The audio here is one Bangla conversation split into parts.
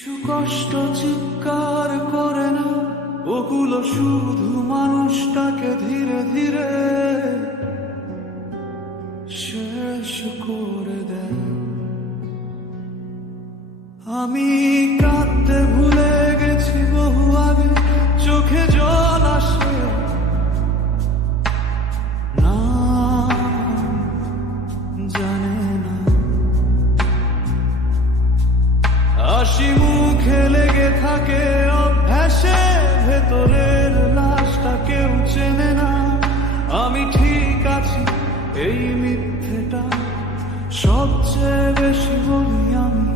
কিছু কষ্ট চিৎকার করে না, ওগুলো শুধু মানুষটাকে ধীরে ধীরে শেষ করে দেয়। আমি কাঁদতে ভুলে গেছি বহু আগে, চোখে জল আসে না, জানে না। হাসি মুখে লেগে থাকে অভ্যাসে, ভেতরের লাশটা কেউ চেনে না। আমি ঠিক আছি এই মিথ্যেটা সবচেয়ে বেশি বলি আমি,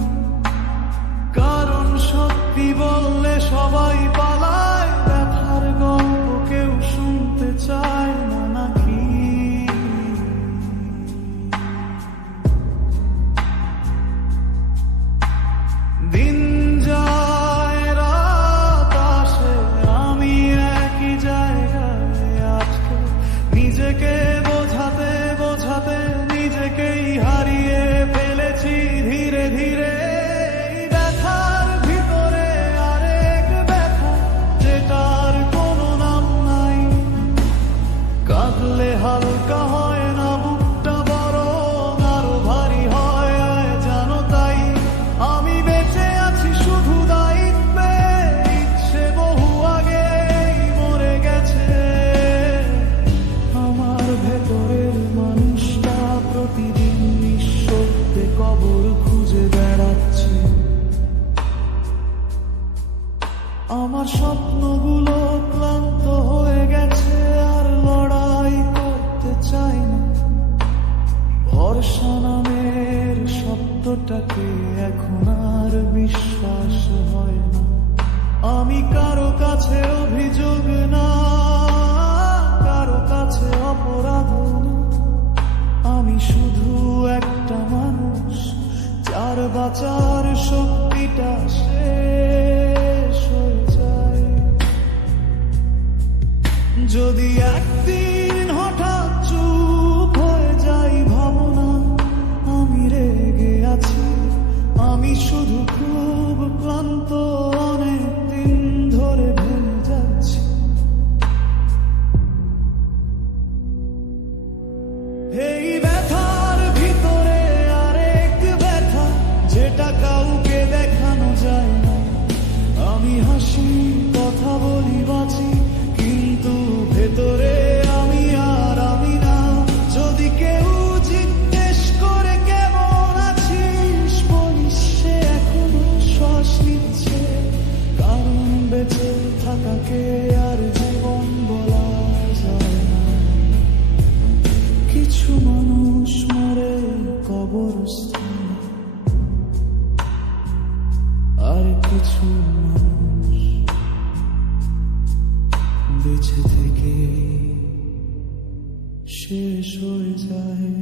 কারণ সত্যি বললে সবাই পালায়, ব্যথার গল্প কেউ শুনতে চায় না নাকি। দিন যায় রাত আসে, আমি একই জায়গায় আজকে, নিজেকে বোঝাতে বোঝাতে নিজেকেই হারিয়ে ফেলেছি ধীরে ধীরে। ব্যথার ভিতরে আরেক ব্যথা, যেটার কোনো নাম নাই। কাঁদলে হালকা হয় না বুকটা, বরং আরো ভারী হয় জানো তাই। আমি বেঁচে আছি শুধু দায়িত্বে, ইচ্ছে বহু আগেই মরে গেছে। আমার ভেতরের মানুষটা প্রতিদিন নিঃশব্দে কবর খুঁজে বেড়াচ্ছে। আমার স্বপ্নগুলো ক্লান্ত হয়ে গেছে, আর লড়াই করতে চাই না। ভরসা নামের শব্দটাকে এখন আর বিশ্বাস হয় না। আমি কারো কাছে অভিযোগ না, কারো কাছে অপরাধ না। আমি শুধু একটা মানুষ, যার বাঁচার শক্তিটা শেষ হয়ে যায়। যদি একদিন হঠাৎ চুপ হয়ে যাই, ভাবনা আমি রেগে আছি। আমি শুধু খুব ক্লান্ত, অনেক দিন ধরে ভেঙে যাচ্ছি। এই ব্যথার ভিতরে আরেক ব্যথা, যেটা কাউকে দেখানো যায় না। আমি হাসি, কথা বলি, বাঁচি, কিন্তু ভেতরে আমি আর আমি না। যদি কেউ জিজ্ঞেস করে কেমন আছিস, বলিস সে এখনো শ্বাস নিচ্ছে। কারণ বেঁচে থাকাকে আর জীবন বলা যায় না। কিছু মানুষ মরে কবরস্থানে, আর কিছু মানুষ বেঁচে থেকে শেষ হয়ে যায়।